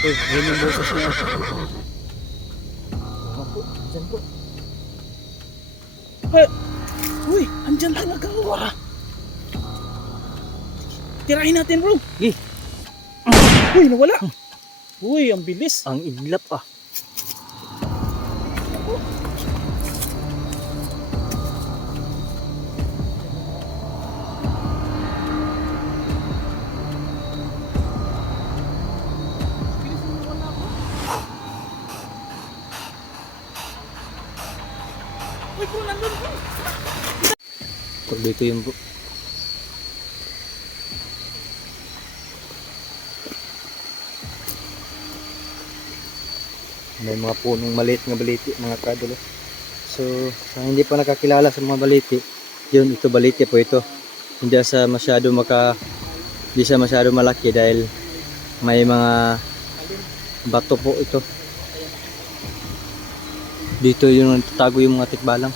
Uy, yun yung boses niya. Po, dyan po. Eh, uy, andyan talaga. Wara. Tirahin natin bro. Eh, Uy, nawala. Uy, ang bilis. ang iglap ah. Uy, dito yun po. May mga punong maliit nga baliti, mga kadulo. So, sa hindi pa nakakilala sa mga baliti, yun, ito baliti po ito. Hindi sa masyado maka, hindi siya masyado malaki dahil may mga bato po ito. Dito yung tatago yung mga tikbalang.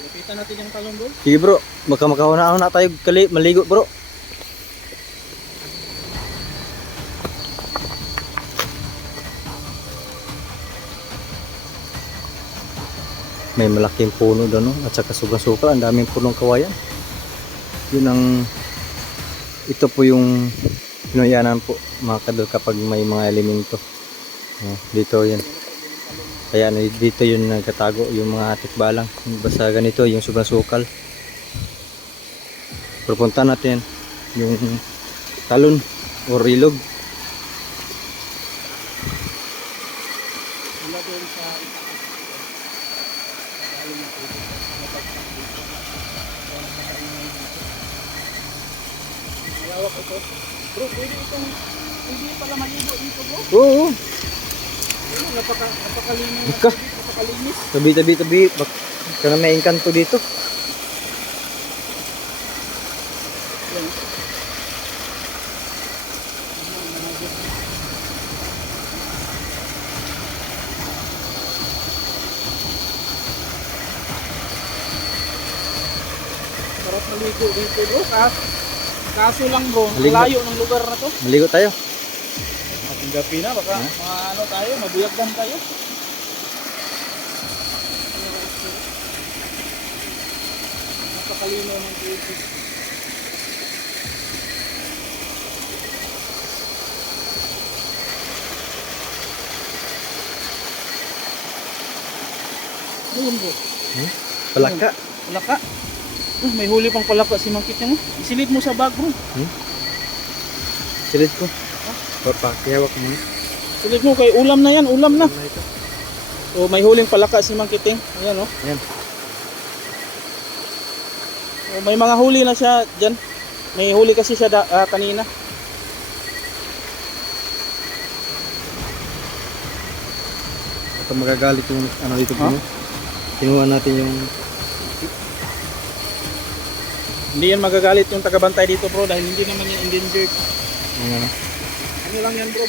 Lapitan natin yung talong bro. Sige bro, baka makahuna na tayo kali maligo bro. May malaking puno doon no? at saka suga-suga, ang daming punong kawayan. Yun ang ito po yung pinuyanan po mga kadol kapag may mga elemento. Oh, dito yan. Kaya na- dito yun nagkatago yung mga tikbalang. Basta ganito yung sobrang sukal. Pupunta natin yung talon o rilog. Wala doon sa itaas. Galing na tubig. Napagsak dito. Malawak ito. Bro, pwede itong hindi pala maligo dito bro. Oo, Ayun, Napakalinis. tabi tabi tabi. Bak kana may engkanto dito. Sarap maligo dito bro. Kaso, lang bro, layo ng lugar na to. Maligo tayo. Ating gapi na, baka mga ano tayo, mabuyagdan tayo. Napakalino ng tubig. Ayun bro, Palaka. palaka. Ah, may huli pang palaka si Mangkit mo. Isilid mo sa bag bro. Silid ko. Papa, kiyawak mo. Silid mo kay ulam na yan, ulam na. Ano ito? So may huling palaka si Mang Kiting. Ayan oh. Ayan. Oh, may mga huli na siya diyan. May huli kasi siya da, ah, kanina. Ito magagalit yung ano dito po. Kinuha natin yung Hindi yan magagalit yung tagabantay dito bro dahil hindi naman yan endangered. ano. Ano lang yan bro?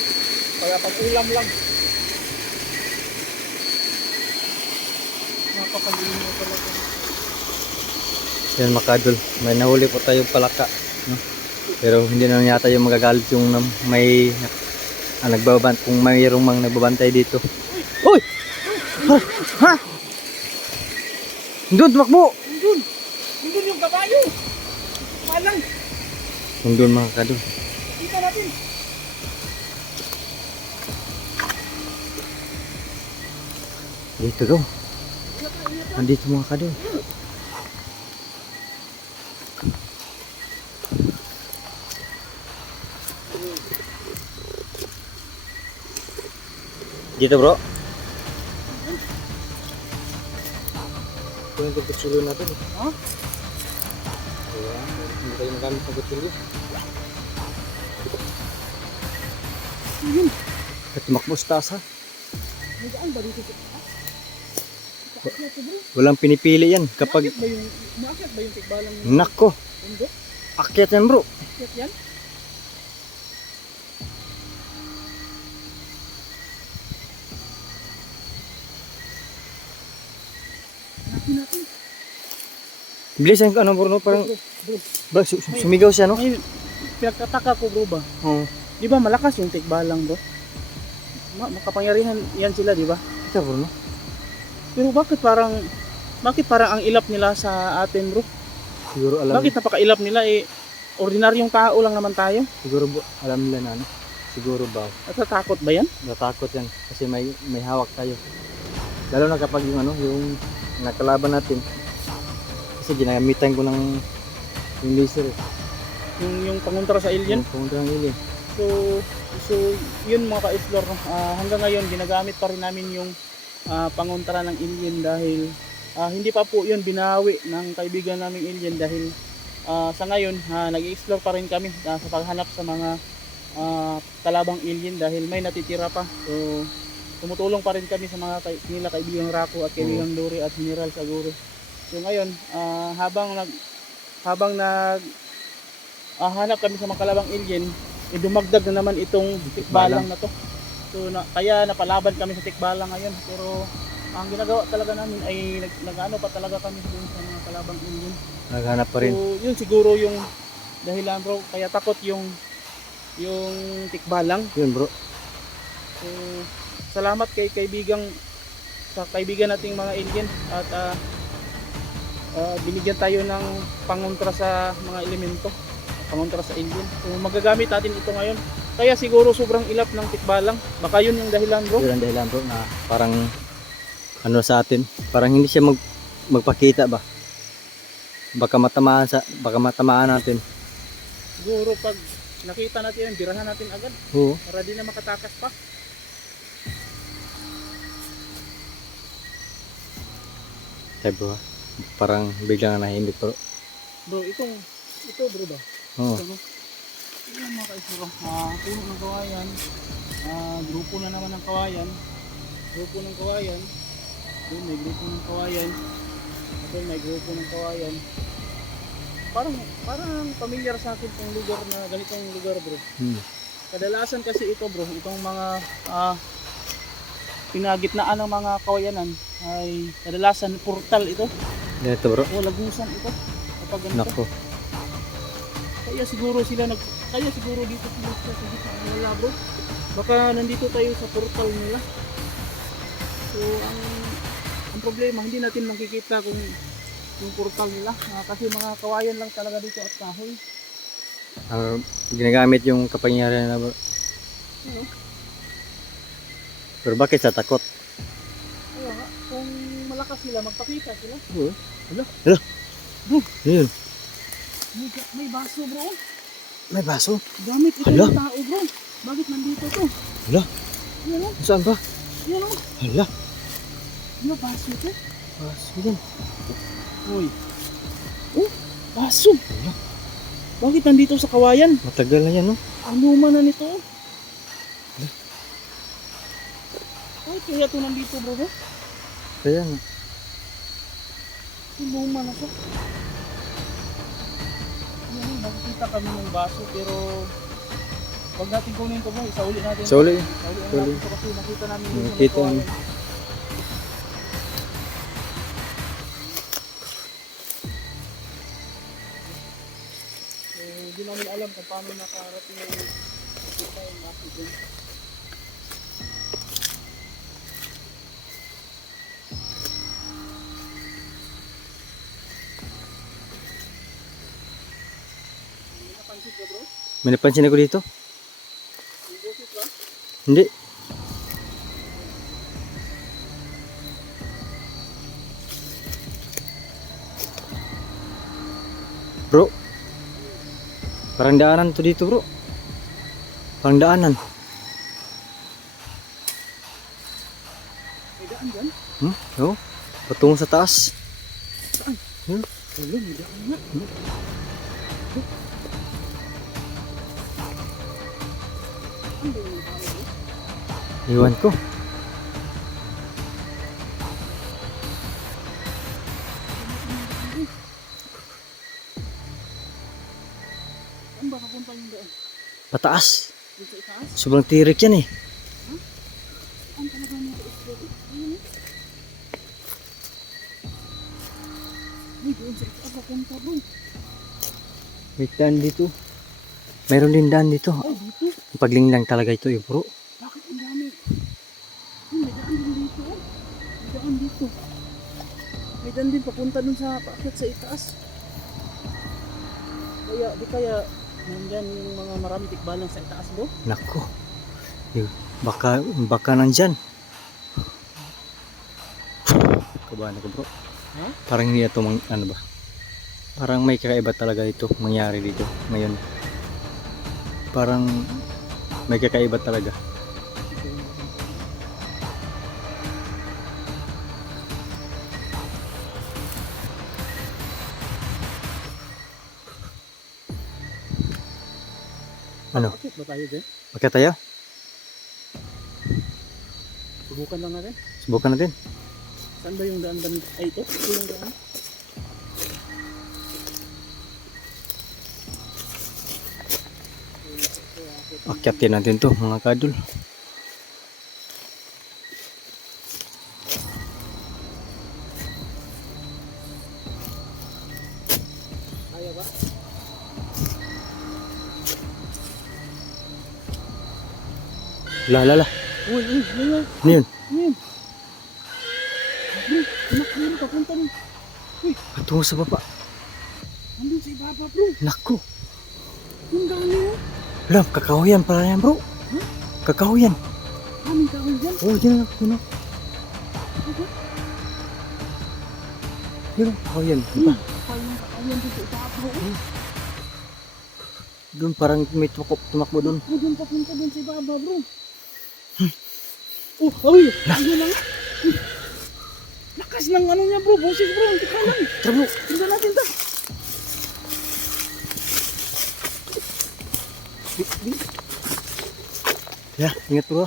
Kaya pag ulam lang. Napakalimu talaga. Yan makadol. May nahuli po tayong palaka. No? Pero hindi na yata yung magagalit yung may ah, nagbabant kung mayroong mang nagbabantay dito. Uy! Ha? ha? Doon, tumakbo! Nandun! Nandun yung kabayo! Malang! Doon mga kadol. Kita natin! Dito daw. Nandito mga kadol. Dito bro. Ito yung kutsilyo natin. eh. Ha? Kaya, hindi tayo magamit ng kutsilyo. Ayun! At taas ha. May daan ba dito? Walang pinipili yan kapag Bakit ba yung, ba yung tikbalang nako, akyat yan bro. Bakit yan? Bilis ang ano bro, no? parang Bro, bro. bro, su- su- sumigaw siya no? May pinagtataka ko bro ba? Oo. Di ba malakas yung tikbalang bro? Ma makapangyarihan yan sila di ba? Ito bro no? Pero bakit parang bakit parang ang ilap nila sa atin bro? Siguro alam, Bakit napakailap nila eh ordinaryong tao lang naman tayo? siguro bro, alam nila na ano? Siguro ba? Natatakot ba yan? Natakot yan kasi may may hawak tayo. Lalo na kapag yung ano, yung nakalaban natin. Kasi ginagamitan ko ng yung laser eh. Yung yung pangontra sa alien? Yung pumunta ng alien. So, so yun mga ka-explore? Ah, hanggang ngayon ginagamit pa rin namin yung ah, pangontra ng alien dahil ah, hindi pa po yun binawi ng kaibigan naming alien dahil ah, sa ngayon ah, nag-explore pa rin kami ah, sa paghanap sa mga ah, kalabang alien dahil may natitira pa. So, tumutulong pa rin kami sa mga kay, nila kaibigang Rako at kaibigang Lori at General Saguro. So ngayon, ah, habang nag habang nag ah, hanap kami sa mga kalabang alien, eh, dumagdag na naman itong tikbalang na to. So na, kaya napalaban kami sa tikbalang ngayon. Pero ang ginagawa talaga namin ay nag, nag-ano pa talaga kami dun sa mga kalabang alien. Naghanap pa rin. So yun siguro yung dahilan bro, kaya takot yung yung tikbalang. Yun bro. So salamat kay kaibigang sa kaibigan nating mga alien at ah, ah, binigyan tayo ng pangontra sa mga elemento pangontra sa alien so magagamit natin ito ngayon kaya siguro sobrang ilap ng tikbalang baka yun yung dahilan bro Yun ang dahilan bro na parang ano sa atin. Parang hindi siya mag, magpakita ba. Baka matamaan sa baka matamaan natin. siguro pag nakita natin yan birahan natin agad Oo. para di na makatakas pa Bro. ha? Parang biglang nahimik bro. bro itong ito bro ba Oo. Ito, no? Ayan mga kaisuro, ah, puno ng kawayan, ah, grupo na naman ng kawayan, grupo ng kawayan, doon may grupo ng kawayan, doon may grupo ng kawayan. Parang, parang familiar sa akin itong lugar na ganitong lugar bro. Hmm. Kadalasan kasi ito bro, itong mga ah, pinagitnaan ng mga kawayanan ay kadalasan portal ito Ganito bro. o lagusan ito kapag ganito. Nako. Kaya siguro sila nag kaya siguro dito sila sa gitna nila bro. Baka nandito tayo sa portal nila. So ang ang problema hindi natin makikita kung yung portal nila Ah, kasi mga kawayan lang talaga dito at kahoy. Ang ginagamit yung kapangyarihan na bro. Ano? Pero bakit sa takot? Malakas sila magpakita sila. Oo. Hala. Hala. Bro, Yun. may, may baso bro. May baso. Gamit ito Hala. ng tao bro. Bakit nandito to? Hala. Yan o, Saan ba? yan o. Hala. Ano baso ito? Baso yan. Uy. Oh, baso. Bakit nandito sa kawayan? Matagal na yan no? Ang luma na nito. Ay, kaya ito nandito bro. bro. Kaya nga. Yung luma na siya. Yan, nakikita kami ng baso pero wag natin kunin ito bro. Isauli natin. So ulit. Isauli Sorry. natin kasi nakita namin sa Nakita namin. So, hindi namin alam kung paano nakarating yung kita yung baso May napansin ako dito. May boses ba? Hindi. Bro. Parang daanan to dito bro. Parang daanan. May daan dyan? Hmm? Oo. Patungo sa. Hmm? Iwan ko. Daan? Pataas. Sobrang tirik yan eh. Eh. May daan dito. Mayroon din daan dito. Paglinglang talaga ito eh bro. Bakit ang dami? Uy, may daan din dito. oh. May daan dito. Daan din papunta dun sa paakyat sa itaas. Kaya, di kaya nandyan yung mga maraming tikbalang sa itaas bro? Nako. Baka, baka nandyan. Kabahan ako bro. Ha? Parang hindi na ito, mang- ano ba? Parang may kakaiba talaga ito mangyari dito ngayon. Parang may kakaiba talaga. Ano? Bakit ba tayo dyan? Magka tayo? Subukan lang natin. Subukan natin. Saan ba yung daan daan? Ay, ito? Ito yung daan? Akyatin natin to mga kadol. La la la. Uy, uy, uy, uy. Ano yun? Ano yun? Bro, anak bro, papunta nun. Patungo sa baba. Nandun sa ibaba bro. Nako. Yung daan niyo. Alam, kakahuyan pala yan bro. Kakahuyan. Aming kahoy dyan. Oh, dyan na. Yun na. Yun na, kakahuyan. Diba? Kaya yung kakayan dito sa ibaba bro. Doon parang may tumakbo, tumakbo doon. Yung papunta dun sa ibaba bro. Oh, ay! Ano lang? Lakas ng ano niya bro, boses bro, hindi ka lang. Tara bro. Tingnan natin ta. Ya, ingat bro.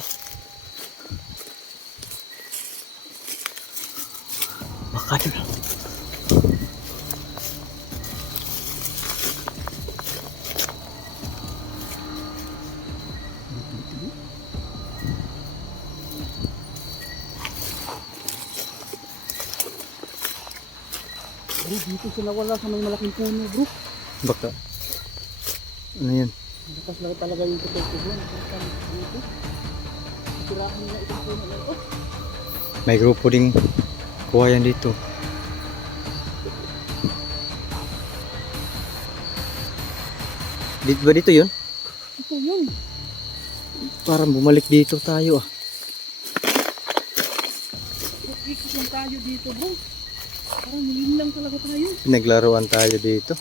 Bro, dito sila wala sa may malaking puno bro. Baka. Ano yan? Lakas lang talaga yung tutok ko bro. Dito. Sirahan nila itong puno na ito. May grupo ding kuhayan dito. Dito ba dito yun? Ito yun. Parang bumalik dito tayo ah. Ikot lang tayo dito bro. Parang hilin lang talaga tayo. Pinaglaruan tayo dito.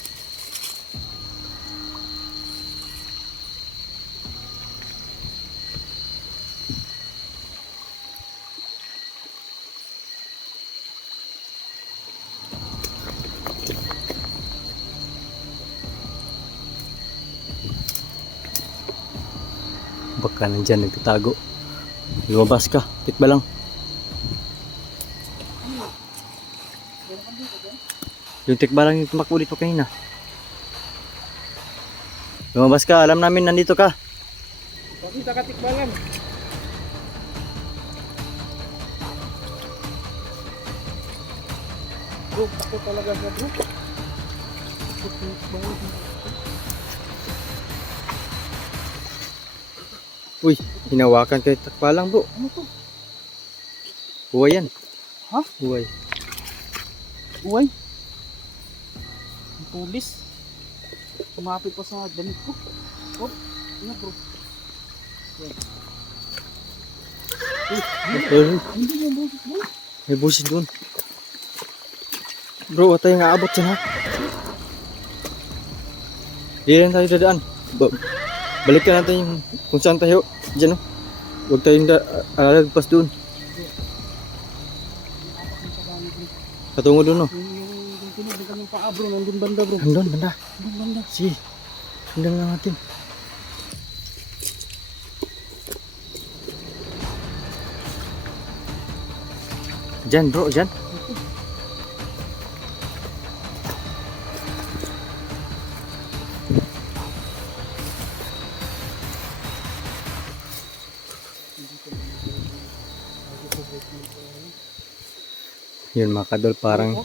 Baka nandyan nagtatago. Lumabas ka. Tikba lang. Meron ka dito dyan? Yung tikba lang yung tumakbo dito kanina. Lumabas ka. Alam namin nandito ka. Bakit nakatikbalan? Bro, ako talaga bawal ng Uy, hinawakan kay takba lang bro. Ano to? Buhay yan. Ha? Buhay. Uway. Pulis. Kumapit pa sa damit ko. Oh, ano bro? Uy, Hindi mo boses bro. may busis doon. Bro, tayo nga abot dyan ha. Di lang tayo dadaan. Ba balikan natin yung kung saan tayo. Diyan oh. Huwag tayong da alagpas doon. Patungo doon oh yung, yung tunog ng kanyang paa bro, nandun banda bro. Andun, banda. Nandun banda. Sige. Sundan lang natin. Diyan bro, diyan. Yun mga kadol, parang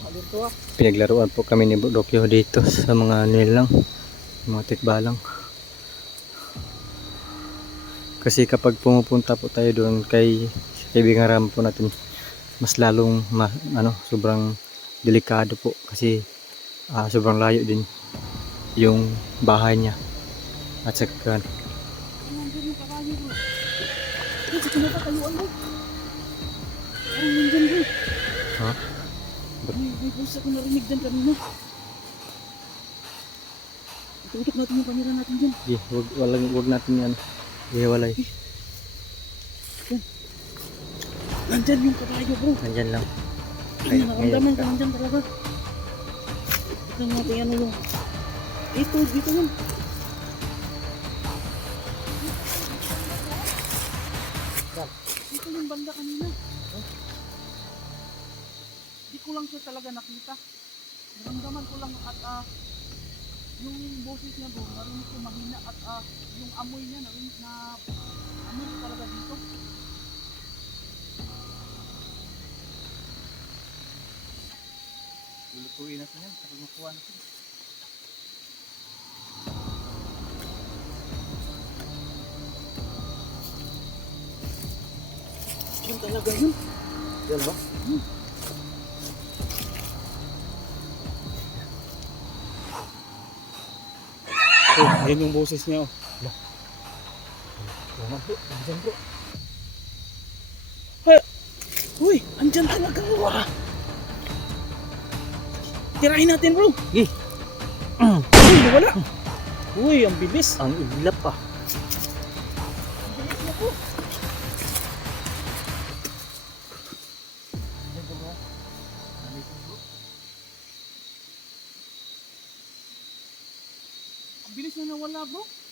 pinaglaruan po kami ni Dokyo dito sa mga nilang mga tikbalang. Kasi kapag pumupunta po tayo doon kay kaibigan po natin, mas lalong ma, ano, sobrang delikado po kasi ah, sobrang layo din yung bahay niya. At saka Nandun kabayo bro. Ay, sa kinapatayuan bro. Parang nandyan bro. Ha? May, may pulsa ko narinig dyan kanina. Itutok natin yung camera natin dyan. di, wag, wag, wag natin yan. Ihiwalay. Nandyan yung kabayo bro. Nandyan lang. Ay, nakaramdaman ka nandyan talaga. Ito kaya ano yung... Ito, dito yun. Dito yung banda kanina. Ko lang siya talaga nakita. Naramdaman ko lang at ah, yung boses niya bro, narinig ko mahina at ah, yung amoy niya, narinig na amoy talaga dito. Lulutuin natin yan kapag makuha natin. Yun talaga yun. Yan ba? Oh, yan yung boses niya oh. Yan bro. Nandyan bro. Uy, andyan talaga bro. Tirahin natin bro. Eh, Uy, wala. Uy, ang bilis. ang iglap ah. Ang bilis niya po. Na